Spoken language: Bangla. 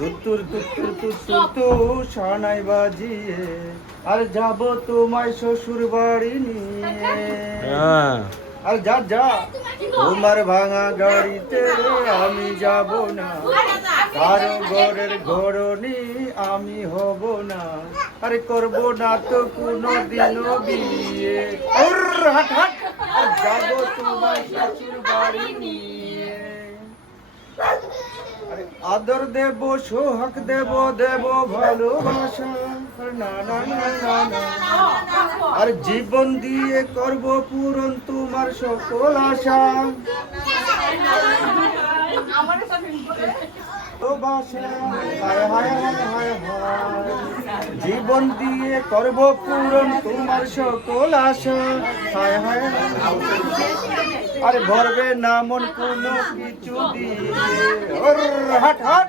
তুত্তুর তুত্তুর তুত্তুর তু সানাই বাজিয়ে আর যাব তোমায় শ্বশুর বাড়ি নিয়ে। আর যা যা তোমার ভাঙা গাড়িতে আমি যাব না, কারো ঘরের ঘরনি আমি হব না, আরে করব না তো কোনো দিনও বিয়ে। হাট হাট আর যাব তোমার শ্বশুর বাড়ি নিয়ে। আরে আদর দেব, সোহাগ দেব, দেব ভালোবাসা, না না না না না, আর জীবন দিয়ে করব পূরণ তোমার সকল আশা। জীবন দিয়ে করব পূরণ তোমার সকল আশা। হায় হায় আরে ভরবে না মন কোনো কিছু দিয়ে। হাট হাট